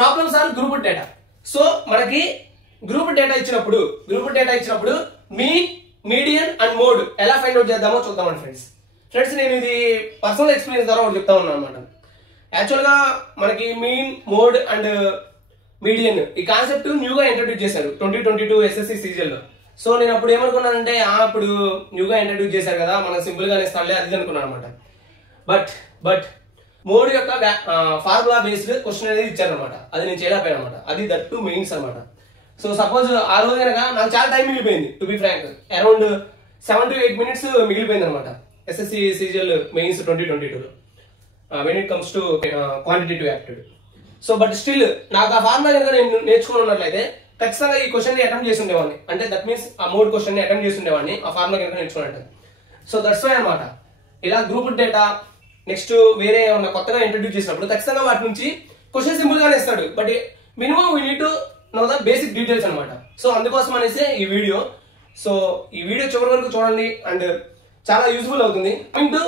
Problems are group data. So మనకి group data ఇచ్చినప్పుడు mean, median and mode ఎలా find out చేద్దామో చూద్దామండి ఫ్రెండ్స్. నేను ఇది పర్సనల్ ఎక్స్పీరియన్స్ ద్వారా ఒకటి చెప్తా ఉన్నాను అనమాట. యాక్చువల్ గా మనకి మీన్, మోడ్ అండ్ మీడియన్ ఈ కాన్సెప్ట్ న్యూగా ఇంట్రడ్యూస్ చేశారు 2022 SSC సీజన్ లో. సో నేను అప్పుడు ఏమనుకున్నానంటే అప్పుడు న్యూగా ఇంట్రడ్యూస్ చేశారు కదా, మనం సింపుల్ గానే ఇస్తానులే అది అనుకున్నాను అనమాట. బట్ మోడ్ యొక్క ఫార్ములా బేస్డ్ క్వశ్చన్ అనేది ఇచ్చారనమాట. అది నేను చేయలేకపోయాను అనమాట. అది దట్ టు మెయిన్స్ అనమాట. సో సపోజ్ ఆ రోజు కనుక నాకు చాలా టైం మిగిలిపోయింది. To be frank around 7 to 8 minutes మిగిలిపోయింది అనమాట SSC సీజన్ మెయిన్స్ 2022లో when it comes to quantitative aptitude. So but still నాకు ఆ ఫార్ములా కనుక నేను నేర్చుకుని ఉన్నట్లయితే ఖచ్చితంగా ఈ క్వశ్చన్ ని అటెంప్ట్ చేసి ఉండేవాడిని. అంటే దట్ మీన్స్ ఆ మోడ్ క్వశ్చన్ ని అటెంప్ట్ చేసి ఉండేవాడిని ఆ ఫార్ములా కనుక నేర్చుకున్నట్టు. సో దట్స్ వై అనమాట ఇలా గ్రూప్ డేటా నెక్స్ట్ వేరే ఏమన్నా కొత్తగా ఇంట్రడ్యూస్ చేసినప్పుడు ఖచ్చితంగా వాటి నుంచి క్వశ్చన్ సింపుల్ గానే ఇస్తాడు. But minimum we need to know the basic details అనమాట. సో అందుకోసం అనేసి ఈ వీడియో. సో ఈ వీడియో చివరి వరకు చూడండి అండ్ చాలా యూస్ఫుల్ అవుతుంది. Coming to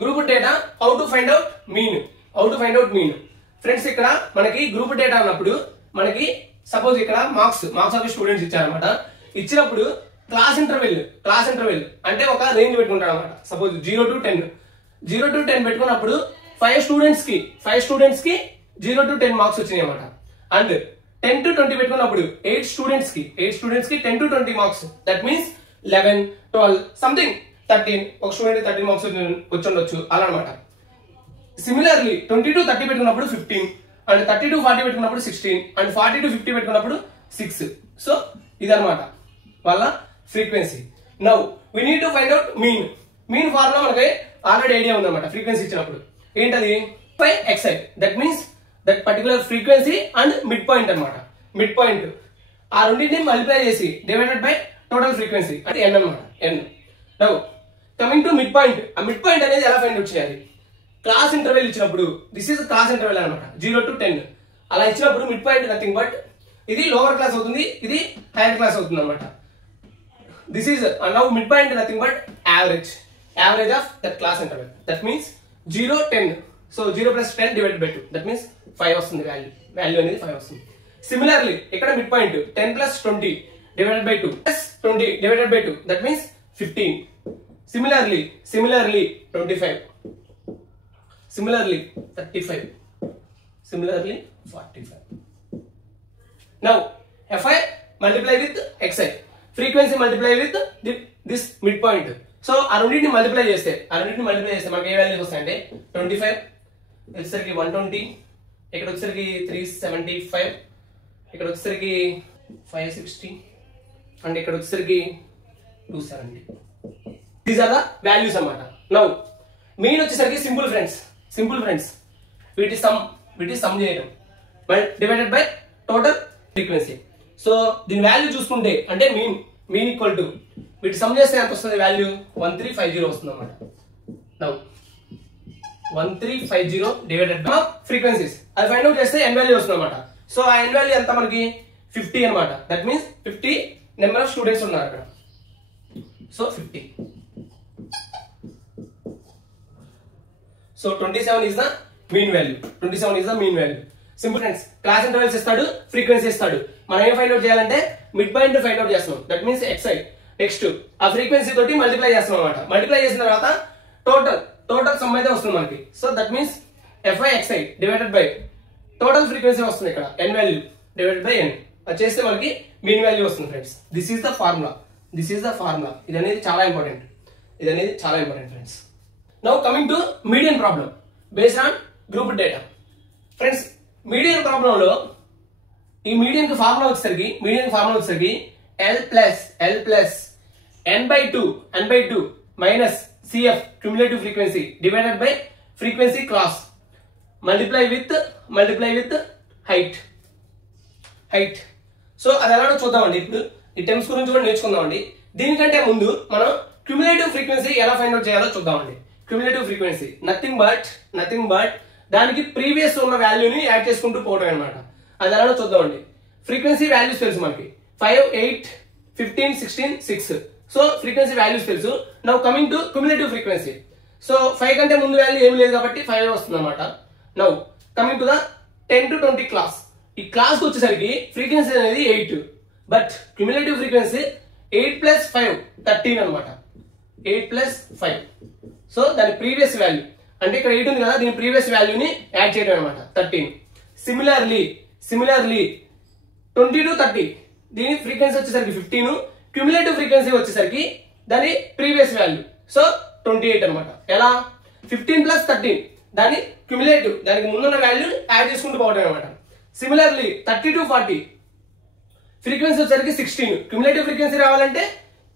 group data, how to find out mean. Friends ఇక్కడ మనకి గ్రూప్ డేటా ఉన్నప్పుడు మనకి సపోజ్ ఇక్కడ మార్క్స్ ఆఫ్ స్టూడెంట్స్ ఇచ్చారనమాట. ఇచ్చినప్పుడు క్లాస్ ఇంటర్వెల్ అంటే ఒక రేంజ్ పెట్టుకుంటాడు అనమాట. సపోజ్ 0 to 10 పెట్టుకున్నప్పుడు 5 స్టూడెంట్స్ కి 0 to 10 మార్క్స్ వచ్చినాయి అనమాట. అండ్ 10 to 20 పెట్టుకున్నప్పుడు 8 స్టూడెంట్స్ కి 10 to 20 marks. That means 11, 12 something 13 ఒక స్టూడెంట్ 13 మార్క్స్ వచ్చి ఉండొచ్చు అలా అనమాట. సిమిలర్లీ 20 to 30 పెట్టుకున్నప్పుడు 15 అండ్ 30 to 40 పెట్టుకున్నప్పుడు 16 అండ్ 40 to 50 పెట్టుకున్నప్పుడు 6. సో ఇదనమాట వాళ్ళ frequency. Now we need to find out mean formula మనకి ఆల్రెడీ ఐడియా ఉందన్నమాట. ఫ్రీక్వెన్సీ ఇచ్చినప్పుడు ఏంటది xi. That means that particular frequency and mid point అనమాట. మిడ్ పాయింట్ ఆ రెండింటిని మల్టిప్లై చేసి డివైడెడ్ బై టోటల్ ఫ్రీక్వెన్సీ అంటే n అనమాట. Now coming to mid point. ఆ మిడ్ పాయింట్ అనేది ఎలా ఫైండ్ అవుట్ చేయాలి? క్లాస్ ఇంటర్వెల్ ఇచ్చినప్పుడు దిస్ ఈస్ క్లాస్ ఇంటర్వెల్ అనమాట. 0 to 10 అలా ఇచ్చినప్పుడు మిడ్ పాయింట్ నథింగ్ బట్ ఇది లోవర్ క్లాస్ అవుతుంది, ఇది హైయర్ క్లాస్ అవుతుంది అనమాట. This is now mid point nothing but average of that class interval. That means 0, 10. So 0 plus 10 divided by 2 that means 5 వస్తుంది. Value అనేది 5 వస్తుంది. సిమిలర్లీ ఇక్కడ mid point 10 plus 20 divided by 2 plus 20 divided by 2 that means 15. Similarly 25, similarly 35, similarly 45. Now fi multiply with xi, frequency multiply with this midpoint. So ఆ రెండింటిని multiply చేస్తే మనకి ఏ values వస్తాయంటే 25 వచ్చేసరికి 120, ఇక్కడ వచ్చేసరికి 375, ఇక్కడ వచ్చేసరికి 560 అండ్ ఇక్కడ వచ్చేసరికి 270. దీస్ ఆర్ ద వాల్యూస్ అన్నమాట. నౌ మీన్ వచ్చేసరికి సింపుల్ ఫ్రెండ్స్ వీటి సమ్ చేయడం divided by total frequency. So దీని వాల్యూ చూసుకుంటే అంటే మీన్ ఈక్వల్ టు వీటి సమ్ చేస్తే ఎంత వస్తుంది? వాల్యూ 1350 వస్తుంది అన్నమాట. నౌ 1350 డివైడెడ్ బై ఫ్రీక్వెన్సీస్ అది ఫైండ్ అవుట్ చేస్తే n వాల్యూ వస్తుంది అన్నమాట. సో ఆ n వాల్యూ ఎంత మనకి 50 అన్నమాట. That means 50 number of students ఉన్నారు అక్కడ. So 50. So 27 is the mean value. Simple friends. Class intervals ఇస్తాడు, ఫ్రీక్వెన్సీ ఇస్తాడు. మనం ఏం ఫైండ్ అవుట్ చేయాలంటే మిడ్ పాయింట్ ఫైండ్ అవుట్ చేస్తున్నాం. That means xi. నెక్స్ట్ ఆ ఫ్రీక్వెన్సీ తోటి మల్టిప్లై చేస్తున్నాం అన్నమాట. మల్టిప్లై చేసిన తర్వాత టోటల్ సమ్ అయితే వస్తుంది మనకి. So that means fi xi divided by total frequency వస్తుంది ఇక్కడ n value divided by n. అది చేస్తే మనకి మీన్ వాల్యూ వస్తుంది friends. This is the formula. ఇది అనేది చాలా important friends. Now coming to median problem based on group data. Friends, median problem లో ఈ మీడియన్ కి ఫార్ములా వచ్చేసరికి L plus n by 2 minus CF cumulative frequency divided by frequency class multiply with height. So అది ఎలానో చూద్దామండి. ఇప్పుడు ఈ terms గురించి కూడా నేర్చుకుందామండి. దీనికంటే ముందు మనం క్యూములేటివ్ ఫ్రీక్వెన్సీ ఎలా ఫైండ్ అవుట్ చేయాలో చూద్దామండి. క్యూములేటివ్ ఫ్రీక్వెన్సీ నథింగ్ బట్ దానికి ప్రీవియస్ ఉన్న వాల్యూని యాడ్ చేసుకుంటూ పోవడం అనమాట. అది ఎలానో చూద్దామండి. ఫ్రీక్వెన్సీ వాల్యూస్ తెలుసు మనకి 5, 8, 15, 16, 6. సో ఫ్రీక్వెన్సీ వాల్యూస్ తెలుసు. Now coming to cumulative frequency. So 5 కంటే ముందు వాల్యూ ఏమి లేదు కాబట్టి 5 వస్తుంది అనమాట. Now coming to the 10 to 20 class. ఈ క్లాస్ వచ్చేసరికి ఫ్రీక్వెన్సీ అనేది 8, బట్ క్యుములేటివ్ ఫ్రీక్వెన్సీ 8 + 5 13 అనమాట. 8 + 5. సో దాని ప్రీవియస్ వాల్యూ అంటే ఇక్కడ 8 ఉంది కదా, దీని ప్రీవియస్ వాల్యూని యాడ్ చేయడం అనమాట 13. సిమిలర్లీ 20 to 30 దీని ఫ్రీక్వెన్సీ వచ్చేసరికి 15, క్యుములేటివ్ ఫ్రీక్వెన్సీ వచ్చేసరికి దాని ప్రీవియస్ వాల్యూ సో 28 అనమాట. ఎలా 15 + 13 దాని క్యుములేటివ్ దానికి ముందున్న వాల్యూ యాడ్ చేసుకుంటూ పోవడం అనమాట. సిమిలర్లీ 30 to 40 ఫ్రీక్వెన్సీ వచ్చేసరికి 16. క్యుములేటివ్ ఫ్రీక్వెన్సీ రావాలంటే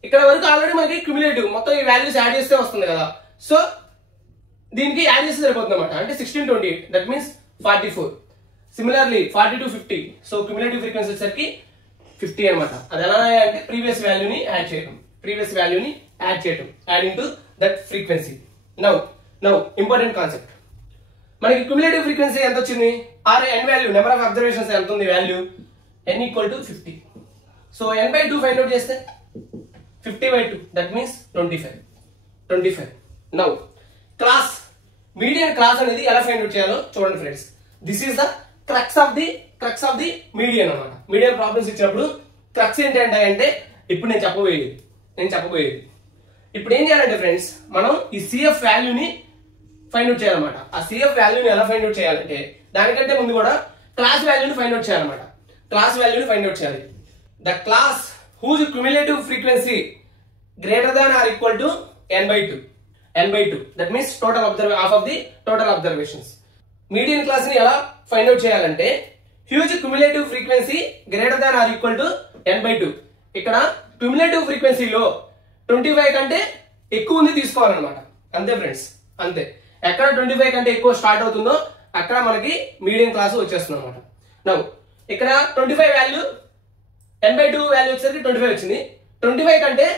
ఇక్కడ వరకు ఆల్రెడీ మనకి క్యుములేటివ్ మొత్తం ఈ వాల్యూస్ యాడ్ చేస్తే వస్తుంది కదా, సో దీనికి యాడ్ చేస్తే సరిపోతుంది అనమాట. అంటే 16 28 that means 44. Similarly 40 to 50 so cumulative frequency వచ్చేసరికి 50 అనమాట. అది ఎలా అంటే ప్రీవియస్ వాల్యూని యాడ్ చేయడం, adding to that frequency. Now important concept, మనకి క్యుములేటివ్ ఫ్రీక్వెన్సీ ఎంత వచ్చింది, or n value number of observations ఎంత ఉంది value, n = 50. So n/2 find out చేస్తే 50/2 that means 25. Now class median class అనేది ఎలా ఫైండ్ అవుట్ చేయాలో చూడండి friends. This is the crux of the median అన్నమాట. మీడియన్ ప్రాబ్లమ్స్ ఇచ్చినప్పుడు క్రక్స్ ఏంటంటే ఇప్పుడు నేను చెప్పబోయేది ఇప్పుడు ఏం చేయాలంటే ఫ్రెండ్స్, మనం ఈ సిఎఫ్ వాల్యూని ఫైండ్ అవుట్ చేయాలన్నమాట. ఆ సిఎఫ్ వాల్యూని ఎలా ఫైండ్ అవుట్ చేయాలంటే దానికంటే ముందు కూడా క్లాస్ వాల్యూని ఫైండ్ అవుట్ చేయాలన్నమాట. The class whose cumulative frequency greater than or equal to n/2 that means half of the total observations. Median class ని ఎలా ఫైండ్ అవుట్ చేయాలంటే whose cumulative frequency greater than or equal to n/2. ఇక్కడ cumulative ఫ్రీక్వెన్సీలో 25 కంటే ఎక్కువ ఉంది తీసుకోవాలన్నమాట. అంతే ఫ్రెండ్స్, అంతే. ఎక్కడ 25 కంటే ఎక్కువ స్టార్ట్ అవుతుందో అక్కడ మనకి మీడియన్ క్లాస్ వచ్చేస్తుంది అనమాట. నౌ ఇక్కడ 25 వాల్యూ n/2 వాల్యూ వచ్చేసరికి 25 వచ్చింది. 25 కంటే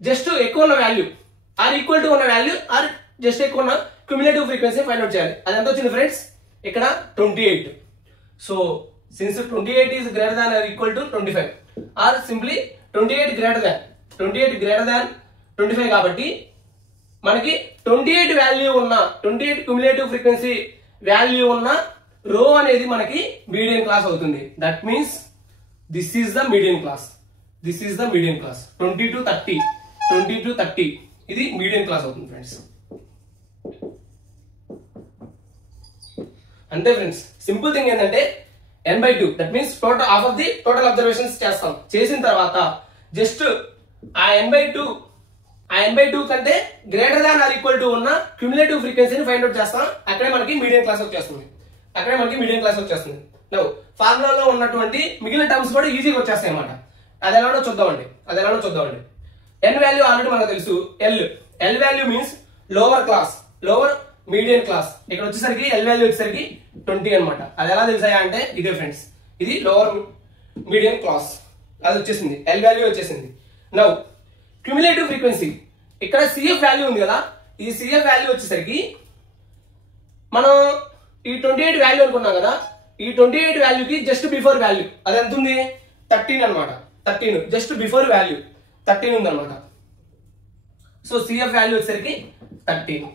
జస్ట్ ఎక్కువ ఉన్న వాల్యూ ఆర్ ఈక్వల్ టు ఉన్న వాల్యూ ఆర్ జస్ట్ ఎక్కువ ఉన్న క్యుములేటివ్ ఫ్రీక్వెన్సీ ఫైండ్ అవుట్ చేయాలి. అది ఎంత వచ్చింది ఫ్రెండ్స్, ఇక్కడ 28. So since 28 is greater than or equal to 25 or simply 28 greater than 25 కాబట్టి మనకి 28 వాల్యూ ఉన్న 28 క్యుములేటివ్ ఫ్రీక్వెన్సీ వాల్యూ ఉన్న రో అనేది మనకి మీడియన్ క్లాస్ అవుతుంది. That means this is the median class. 20 to 30 ఇది మీడియన్ క్లాస్ అవుతుంది ఫ్రెండ్స్. అంతే ఫ్రెండ్స్, సింపుల్ థింగ్ ఏంటంటే n/2 that means half of the total observations చేస్తాం. చేసిన తర్వాత జస్ట్ ఆ n/2 కంటే greater than or equal to ఉన్న క్యుములేటివ్ ఫ్రీక్వెన్సీని ఫైండ్ అవుట్ చేస్తాం. అక్కడే మనకి మీడియన్ క్లాస్ వచ్చేస్తుంది. నౌ ఫార్ములాలో ఉన్నటువంటి మిగిలిన టర్మ్స్ కూడా ఈజీగా వచ్చేస్తాయి అన్నమాట. అది ఎలానో చూద్దామండి. n వాల్యూ ఆల్రెడీ మనకు తెలుసు. l value means lower median class. ఇక్కడ వచ్చేసరికి l వాల్యూ వచ్చేసరికి 20 అనమాట. అది ఎలా తెలుసాయా అంటే ఇదే ఫ్రెండ్స్, ఇది లోవర్ మీడియన్ క్లాస్ అది వచ్చేసింది, l వాల్యూ వచ్చేసింది. నౌ క్యుములేటివ్ ఫ్రీక్వెన్సీ ఇక్కడ సిఎఫ్ వాల్యూ ఉంది కదా, ఈ సిఎఫ్ వాల్యూ వచ్చేసరికి మనం ఈ 28 వాల్యూ అనుకున్నాం కదా, ఈ 28 వాల్యూకి జస్ట్ బిఫోర్ వాల్యూ అది ఎంత ఉంది 13 అనమాట. 13 జస్ట్ బిఫోర్ వాల్యూ 13 ఉంది అనమాట. సో సిఎఫ్ వాల్యూ వచ్చేసరికి 13.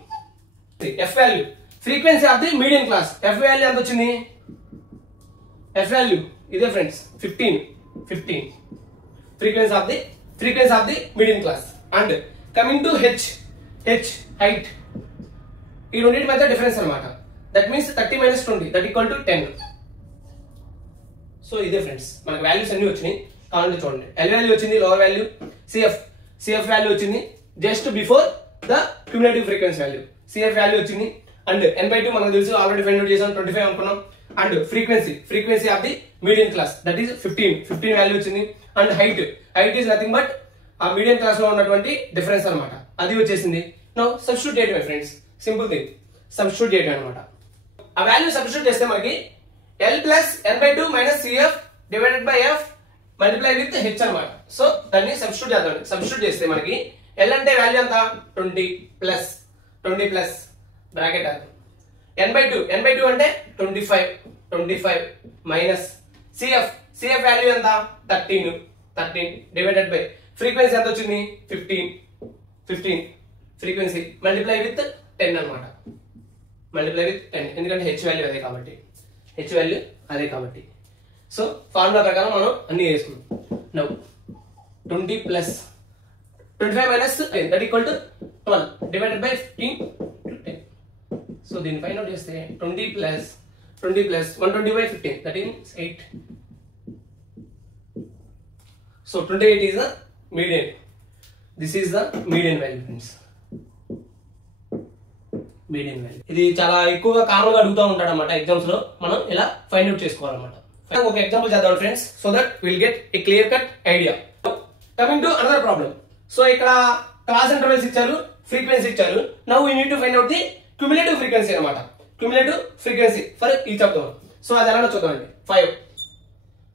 F value frequency of the median class, F value ఎంత వచ్చింది, ఎఫ్ వాల్యూ ఇదే friends 15 frequency of the median class. And coming to H height, ఈ రెండింటి మధ్య డిఫరెన్స్ అనమాట. That means 30 - 20 that equal to 10. So ఇదే friends మనకి వాల్యూస్ అన్ని వచ్చినాయి. కావాలంటే చూడండి, ఎల్ వాల్యూ వచ్చింది లోవర్ వాల్యూ, సిఎఫ్ వాల్యూ వచ్చింది just before the cumulative frequency value, CF value వచ్చింది. అండ్ n/2 మనకు తెలుసు, ఆల్రెడీ ఫైండ్ అవుట్ చేసాం 25 అనుకున్నాం. And frequency of the median class that is 15 value వచ్చింది. And height is nothing but ఆ median class లో ఉన్నటువంటి డిఫరెన్స్ అనమాట, అది వచ్చేసింది. నౌ సబ్స్టిట్యూట్ చేయడం ఫ్రెండ్స్, సింపుల్ థింగ్ సబ్స్టిట్యూట్ చేయడం అనమాట. ఆ వాల్యూ సబ్స్టిట్యూట్ చేస్తే మనకి l + n/2 - cf divided by f multiply with h అనమాట. సో దాన్ని సబ్స్టిట్యూట్ చేద్దాం. సబ్స్టిట్యూట్ చేస్తే మనకి l అంటే వాల్యూ ఎంత 20 ప్లస్ బ్రాకెట్ n/2 అంటే 25 మైనస్ cf వాల్యూ ఎంత 13 డివైడెడ్ బై ఫ్రీక్వెన్సీ ఎంత వచ్చింది 15 ఫ్రీక్వెన్సీ మల్టిప్లై విత్ 10 అనమాట. ఎందుకంటే h వాల్యూ అదే కాబట్టి హెచ్ వాల్యూ అదే కాబట్టి. సో ఫార్ములా ప్రకారం మనం అన్ని వేసుకున్నాం. Now 20 plus 25 minus 10 that equal to 12 divided by 15 to 10. So దీన్ని ఫైండ్ అవుట్ చేస్తే 20 plus 120 by 15 that is 8. So 28 is the median. This is the median value friends. Median value ఇది చాలా ఎక్కువగా కామన్ గా అడుగుతూ ఉంటాడు అనమాట ఎగ్జామ్స్ లో. మనం ఇలా ఫైండ్ అవుట్ చేసుకోవాలన్నమాట. ఒక ఎగ్జాంపుల్ చేద్దాం friends, so that will get a clear cut idea. Coming to another problem. So ఇక్కడ క్లాస్ ఇంటర్వెల్స్ ఇచ్చారు, ఫ్రీక్వెన్సీ ఇచ్చారు. Now we need to find out the cumulative frequency అనమాట. Cumulative frequency for each of them. So అది ఎలానో చూద్దామండి. 5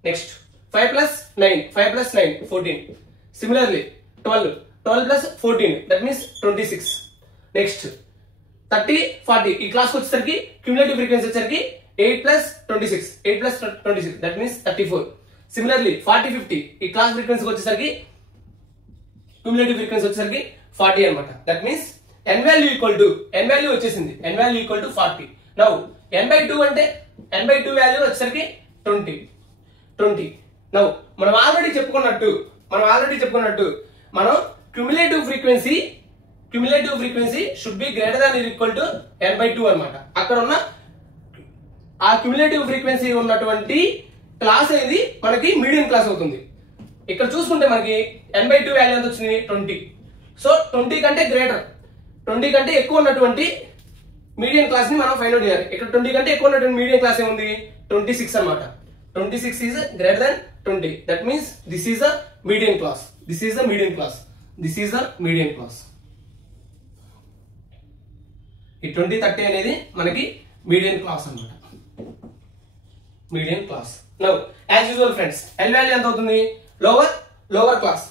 next 5 plus 9 14. Similarly 12 plus 14 that means 26. Next 30 40 ఈ class వచ్చేసరికి cumulative frequency వచ్చేసరికి 8 plus 26 దట్ మీన్స్ 34. సిమిలర్లీ 40 50 ఈ class frequency వచ్చేసరికి cumulative frequency వచ్చేసరికి 40 అన్నమాట. దట్ మీన్స్ n వాల్యూ వచ్చేసింది. n value equal to 40. Now n/2 అంటే n/2 వాల్యూ వచ్చేసరికి 20. నౌ మనం ఆల్రెడీ చెప్పుకున్నట్టు మనం cumulative frequency should be greater than or equal to n/2 అన్నమాట. అక్కడ ఉన్న ఆ క్యుములేటివ్ ఫ్రీక్వెన్సీ ఉన్నటువంటి క్లాస్ అనేది మనకి మీడియం క్లాస్ అవుతుంది. ఇక్కడ చూసుకుంటే మనకి n/2 వాల్యూ ఎంత వచ్చింది 20. సో 20 కంటే గ్రేటర్ 20 కంటే ఎక్కువ ఉన్నటువంటి మీడియం క్లాస్ ని మనం ఫైండ్ అవుట్ చేయాలి. ఇక్కడ 20 కంటే ఎక్కువ ఉన్నటువంటి మీడియం క్లాస్ ఏముంది 26 అన్నమాట. 26 is greater than 20. That means this is a median class. ఈ 20 30 అనేది మనకి మీడియన్ క్లాస్ అన్నమాట. Median class. Now as usual friends L value ఎంత అవుతుంది? లోవర్ క్లాస్,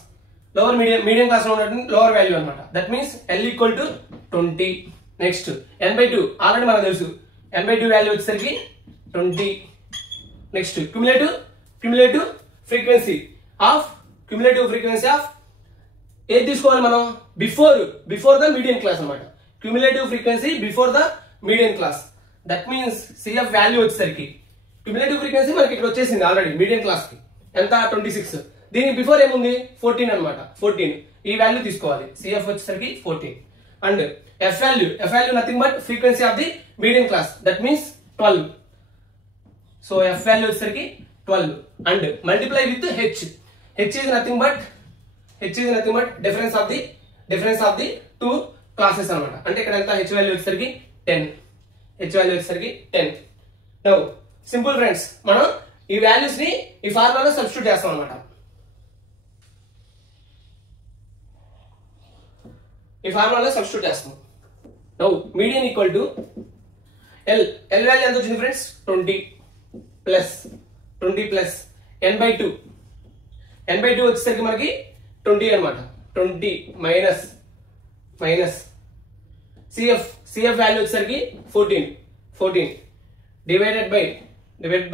మీడియం క్లాస్ లో ఉన్నటువంటి లోవర్ వాల్యూ అన్నమాట. That means L equal to 20. Next n/2 already మనకు తెలుసు. n/2 వాల్యూ వచ్చేసరికి 20. నెక్స్ట్ క్యుములేటివ్ ఫ్రీక్వెన్సీ ఆఫ్ ఏది తీసుకోవాలి మనం? బిఫోర్ ద మీడియం క్లాస్ అన్నమాట. Cumulative frequency before the medium class. That means CF value వచ్చేసరికి క్యుములేటివ్ ఫ్రీక్వెన్సీ మనకి ఇక్కడ వచ్చేసింది ఆల్రెడీ మీడియం క్లాస్ కి ఎంత 26. దీనికి బిఫోర్ ఏముంది 14 అన్నమాట. 14 ఈ వాల్యూ తీసుకోవాలి. CF వచ్చేసరికి 14. And F value nothing but frequency of the medium class. That means 12. So F value వచ్చేసరికి 12 and multiply with H is nothing but difference of the two classes అన్నమాట. అంటే ఇక్కడ ఎంత H వాల్యూ వచ్చేసరికి 10. Now simple friends, మనం ఈ values ని ఈ ఫార్ములాలో సబ్స్టిట్యూట్ చేస్తాం అన్నమాట. Now median equal to L value ఎంత వచ్చింది ఫ్రెండ్స్? 20 ప్లస్ n/2 వచ్చేసరికి మనకి 20 అన్నమాట. 20 మైనస్ CF వాల్యూ వచ్చేసరికి 14 divided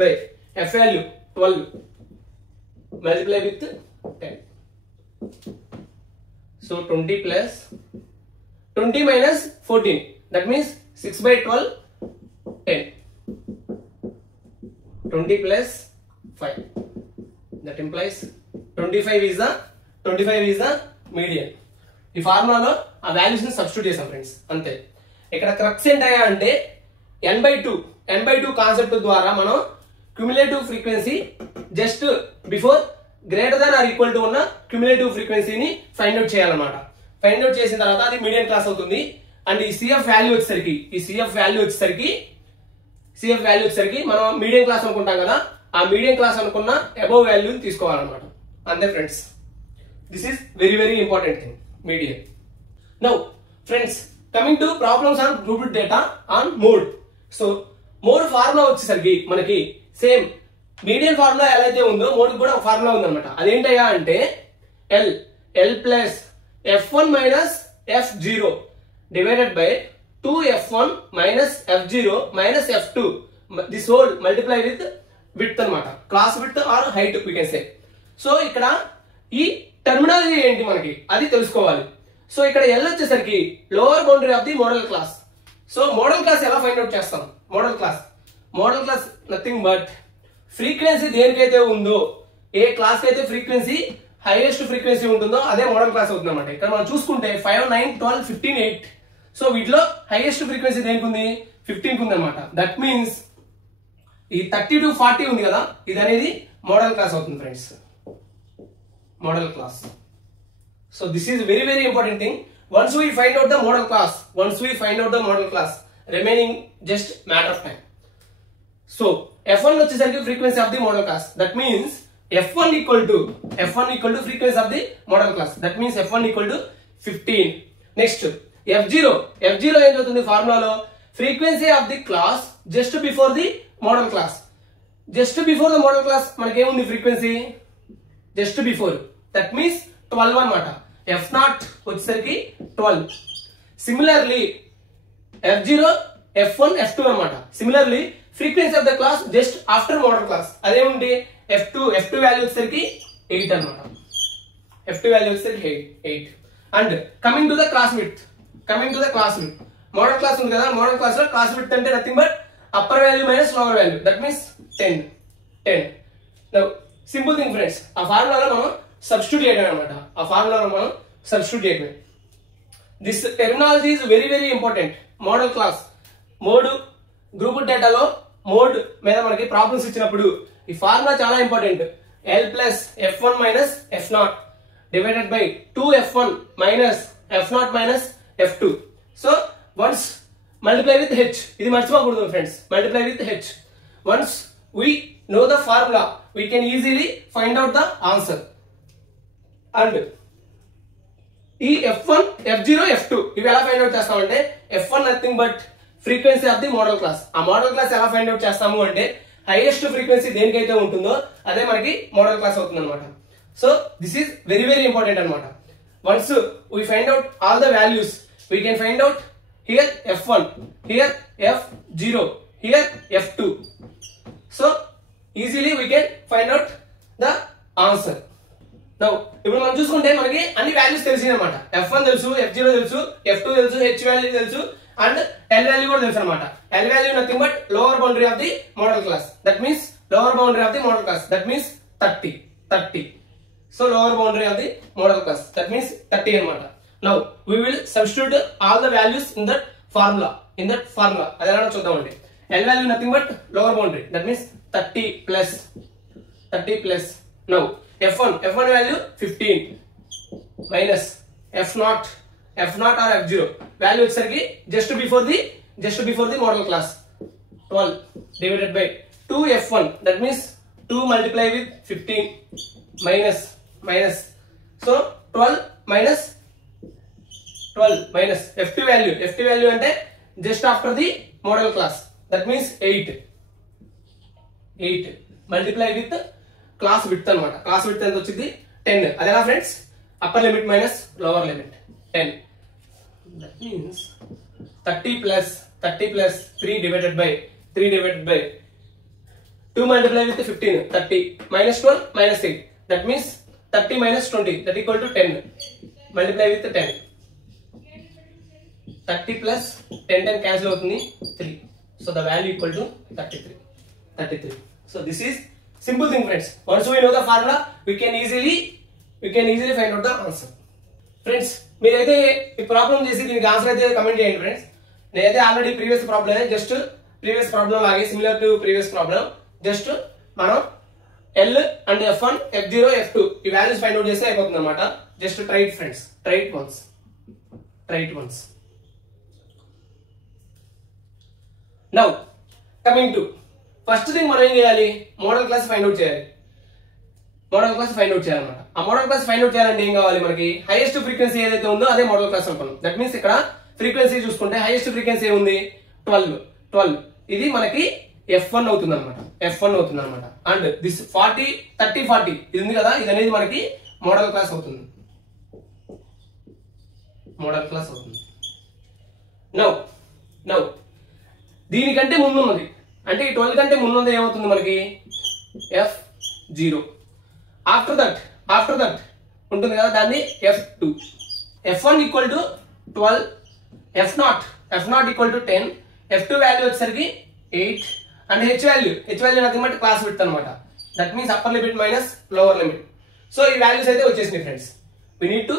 by F value 12 multiply with 10. So 20 minus 14 that means 6/12 10. 20 plus 5 that implies 25 is the median. ఈ ఫార్ములాలో ఆ వాల్యూస్ ని సబ్స్టిట్యూట్ చేసాం ఫ్రెండ్స్, అంతే. ఇక్కడ క్రక్స్ ఏంటయ్యా అంటే n/2 కాన్సెప్ట్ ద్వారా మనం cumulative frequency just before greater than or equal to ఉన్న క్యుములేటివ్ ఫ్రీక్వెన్సీని ఫైండ్ అవుట్ చేయాలన్నమాట. ఫైండ్ అవుట్ చేసిన తర్వాత అది మీడియం క్లాస్ అవుతుంది. అండ్ ఈ CF వాల్యూ వచ్చేసరికి మనం మీడియం క్లాస్ అనుకుంటాం కదా, ఆ మీడియం క్లాస్ అనుకున్న అబోవ్ వాల్యూని తీసుకోవాలన్నమాట. అంతే friends, this is very important thing, medium. Now friends, coming to problems on grouped data on mode. So mode formula వచ్చేసరికి మనకి సేమ్ మీడియం ఫార్ములా ఎలా అయితే ఉందో మోడ్ కూడా ఒక ఫార్ములా ఉందన్నమాట. అదేంటయ్యా అంటే L plus F1 minus F0 divided by 2F1 minus F0 minus F2 this whole multiply with width అన్నమాట. Class width or height we can say. So ఇక్కడ ఈ టర్మినాలజీ ఏంటి మనకి అది తెలుసుకోవాలి. సో ఇక్కడ L వచ్చేసరికి lower boundary of the modal class. So modal class ఎలా ఫైండ్ అవుట్ చేస్తాం? Modal class nothing but frequency దేనికైతే ఉందో, ఏ క్లాస్ కి అయితే ఫ్రీక్వెన్సీ హైయెస్ట్ ఫ్రీక్వెన్సీ ఉంటుందో అదే మోడల్ క్లాస్ అవుతుంది అనమాట. ఇక్కడ మనం చూసుకుంటే 5, 9, 12, 15, 8. సో వీటిలో హైయెస్ట్ ఫ్రీక్వెన్సీ దేనికి ఉంది? 15 ఉంది అనమాట. దట్ మీన్స్ ఈ 30 to 40 ఉంది కదా, ఇది అనేది మోడల్ క్లాస్ అవుతుంది friends, model class. So this is very very important thing. Once we find out the modal class, remaining just matter of time. So F1 వచ్చేసరికి frequency of the modal class. That means F1 equal to frequency of the model class. That means F1 equal to 15. Next F0 ఏం జరుగుతుంది ఫార్ములాలో? Frequency of the class just before the modal class. Just before the modal class మనకి ఏముంది frequency? Just before. That means 12 అనమాట. F0 వచ్చేసరికి 12. Similarly F0, F1, F2 అనమాట. Similarly frequency of the class just after modal class అదేముంది? F2 value వచ్చేసరికి 8 అనమాట. F2 value వచ్చేసరికి 8. And coming to the class width. Modal class ఉంది కదా, modal class లో క్లాస్ విడ్త్ అంటే nothing but upper value minus lower value. That means 10. Now simple thing friends, ఆ ఫార్ములాలో మనం సబ్స్టిట్యూట్ చేయడం అనమాట. This terminology is very very important. Modal class, mode, group డేటాలో మోడ్ మీద మనకి ప్రాబ్లమ్స్ ఇచ్చినప్పుడు ఈ ఫార్ములా చాలా important. L plus F1 minus F0 divided by 2F1 minus F0 minus F2. So once multiply with H. ఇది మర్చిపోకూడదు friends, multiply with H. Once we know the formula, we can easily find out the answer. And ఈ F1, F0, F2 ఇవి ఎలా find out చేస్తామంటే, F1 nothing but frequency of the modal class. ఆ model class ఎలా find out చేస్తాము అంటే, highest frequency దేనికైతే ఉంటుందో అదే మనకి మోడల్ క్లాస్ అవుతుంది అనమాట. So this is very very important అనమాట. Once we find out all the values, we can find out here F1, here F0, here F2. So easily we can find out the answer. Now ఇప్పుడు మనం చూసుకుంటే మనకి అన్ని values తెలిసింది అనమాట. F1 తెలుసు, F0 తెలుసు, F2 తెలుసు, H వాల్యూ తెలుసు, అండ్ L వాల్యూ కూడా తెలుసు అనమాట. L value nothing but lower boundary of the modal class. That means lower boundary of the modal class. That means 30. So lower boundary of the modal class that means 30 అనమాట. Now we will substitute all the values in that formula. అది ఎలా చూద్దామండి. L value nothing but lower boundary. That means 30 plus. Now F1 value 15 minus F0 or F0 value వచ్చేసరికి just before the modal class 12 divided by 2F1. That means 2 multiply with 15 minus. So 12 minus F2 value అంటే just after the modal class. That means 8 multiply with class width అనమాట. Class width ఎంత వచ్చింది? 10. అదేనా friends? Upper limit minus lower limit 10. That means 30 plus 3 divided by 2 multiply with 15. 30 minus 12 minus 8. That means 30 minus 20 that equal to 10. Multiply with 10. 30 plus 10 cancel అవుతుంది 3. So the value equal to 33. So this is simple thing friends. Once we know the formula, we can easily find out the answer. Friends, మీరైతే ఈ problem చేసి దీనికి answer అయితే comment చేయండి friends. నేనైతే already previous problem లాగే similar to previous problem just మనం L and F1, F0, F2 ఈ వాల్యూస్ ఫైండ్ అవుట్ చేస్తే అయిపోతుంది అనమాట. Just try it friends. Try it once. Now coming to first thing మనం ఏం చేయాలి? మోడల్ క్లాస్ ఫైండ్ అవుట్ చేయాలన్నమాట. ఆ మోడల్ క్లాస్ ఫైండ్ అవుట్ చేయాలంటే ఏం కావాలి మనకి? హైయెస్ట్ ఫ్రీక్వెన్సీ ఏదైతే ఉందో అదే మోడల్ క్లాస్ అనుకున్నాం. దట్ మీన్స్ ఇక్కడ ఫ్రీక్వెన్సీ చూసుకుంటే హైయెస్ట్ ఫ్రీక్వెన్సీ ఏముంది? 12. ఇది మనకి F1 అవుతుంది అనమాట. అండ్ దిస్ 30, 40 ఇది ఉంది కదా, ఇది అనేది మనకి మోడల్ క్లాస్ అవుతుంది. నౌ దీనికంటే ముందున్నది అంటే ఈ 12 కంటే ముందున్నది ఏమవుతుంది మనకి? F0. ఆఫ్టర్ దట్ ఉంటుంది కదా, దాన్ని F2. F1 equal to 12, F0 equal to 10, F2 value వచ్చేసరికి 8 and H value nothing but class width అనమాట. That means upper limit minus lower limit. So ఈ వాల్యూస్ అయితే వచ్చేసినాయి friends. We need to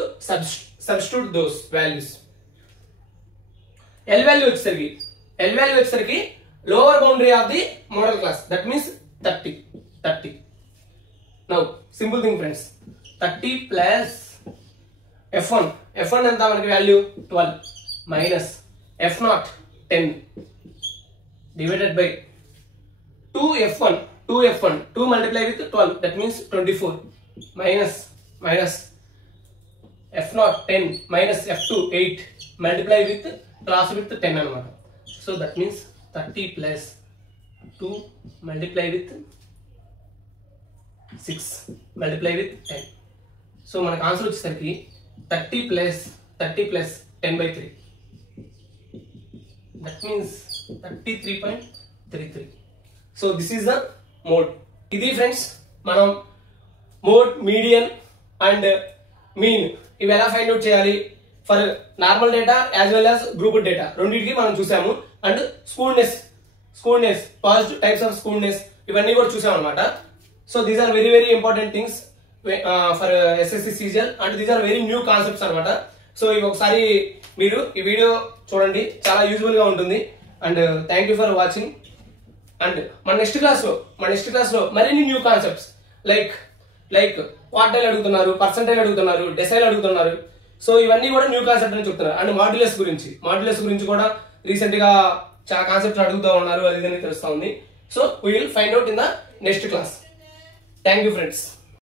substitute those values. L value వచ్చేసరికి lower boundary of the modal class, that means 30. Now simple thing friends, 30 plus f1 ఎంత మనకి value 12 minus f0 10 divided by 2 multiply with 12, that means 24 minus f0 10 minus f2 8 multiply with cross with 10 అనమాట. So that means 30 plus 2 multiply with 6 multiply with 10. So మనకు answer వచ్చేసరికి 30 plus 10/3, that means 33.33. So this is the mode. ఇది friends మనం mode, median and mean ఇవి ఎలా find out చేయాలి for normal data as well as group data రెండింటికి మనం చూసాము. And skewness positive types of skewness ఇవన్నీ కూడా చూసాం అనమాట. So these are very very important things for SSC season and these are very new concepts అనమాట. So ఇవి ఒకసారి మీరు ఈ వీడియో చూడండి, చాలా యూజ్ఫుల్ గా ఉంటుంది. And thank you for watching. And మన నెక్స్ట్ క్లాస్ లో మరిన్ని న్యూ కాన్సెప్ట్స్ లైక్ క్వార్టైల్ అడుగుతున్నారు, పర్సెంటైల్ అడుగుతున్నారు, డెసైల్ అడుగుతున్నారు. సో ఇవన్నీ కూడా న్యూ కాన్సెప్ట్ అని చెప్తున్నారు. అండ్ మాడ్యులస్ గురించి కూడా రీసెంట్ గా చాలా కాన్సెప్ట్స్ అడుగుతూ ఉన్నారు, అది తెలుస్తా ఉంది. So we will find out in the next class. Thank you friends.